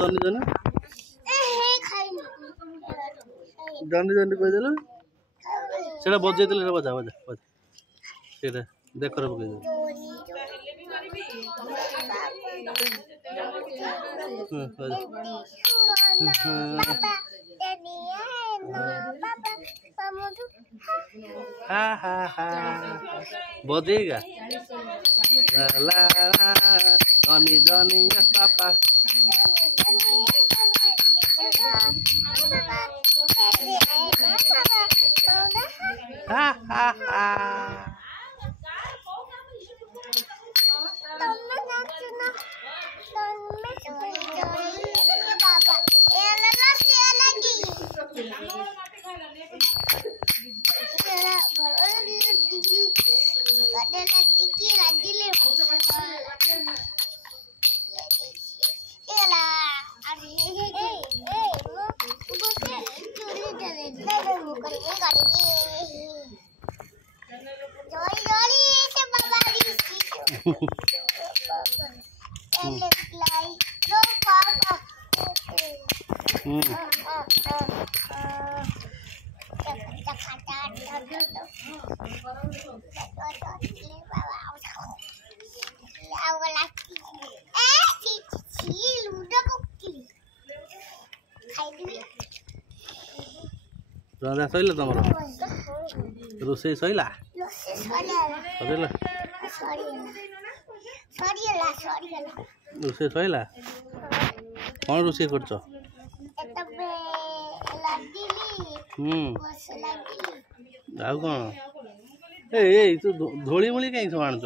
जनी जनी जनी जनी कहीदेलु से बजे बजा बजा बजा से देख हा हा हा बजेगा ला जनी जनी पापा हा हा हा रंधा सैला तुम रोसे सैला रोसे सैला कौन रोसे कर कौन ए तू धोली मोली कहीं सब आण